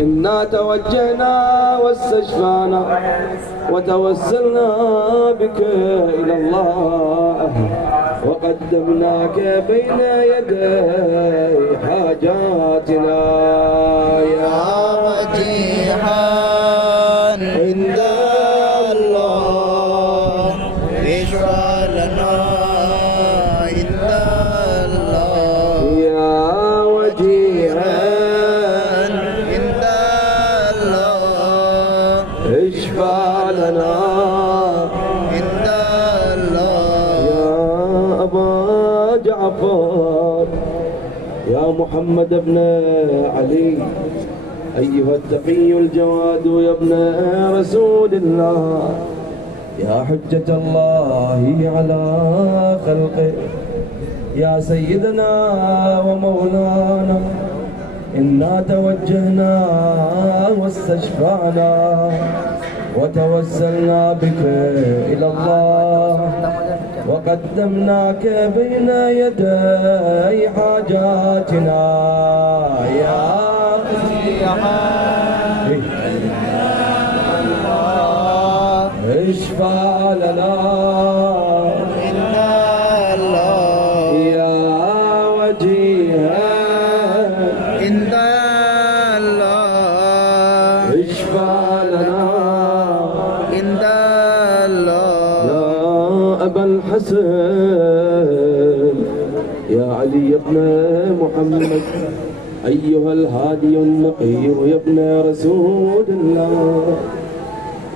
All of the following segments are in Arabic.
إنا توجهنا واستشفعنا وتوسلنا بك إلى الله وقدمناك بين يدي حاجاتنا يا وجيها عند الله اشفع لنا عند الله يا وجيها عند الله اشفع لنا عند الله يا أبا جعفر يا محمد بن علي أيها التقي الجواد يا ابن رسول الله يا حجة الله على خلقه يا سيدنا ومولانا إنا توجهنا واستشفعنا وتوسلنا بك إلى الله وقدمناك بين يدي حاجاتنا يا اشفع لنا عند الله يا وجيها عند الله اشفع لنا عند الله يا أبا الحسن يا علي بن محمد أيها الهادي النقي يا ابن رسول الله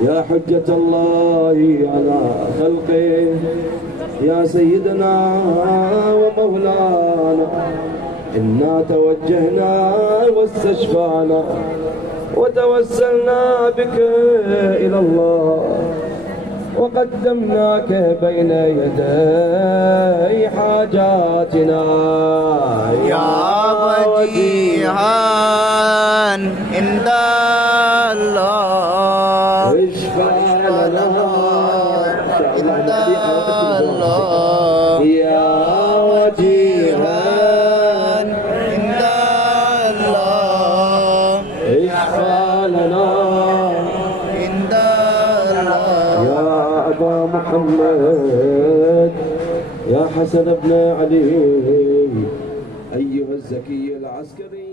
يا حجة الله على خلقه يا سيدنا ومولانا إنا توجهنا واستشفعنا وتوسلنا بك إلى الله وقدمناك بين يدي حاجاتنا يا وجيها عند الله اشفع لنا عند الله يا وجيها عند الله اشفع لنا عند الله يا أبا محمد يا حسن بن علي أيها الزكي العسكري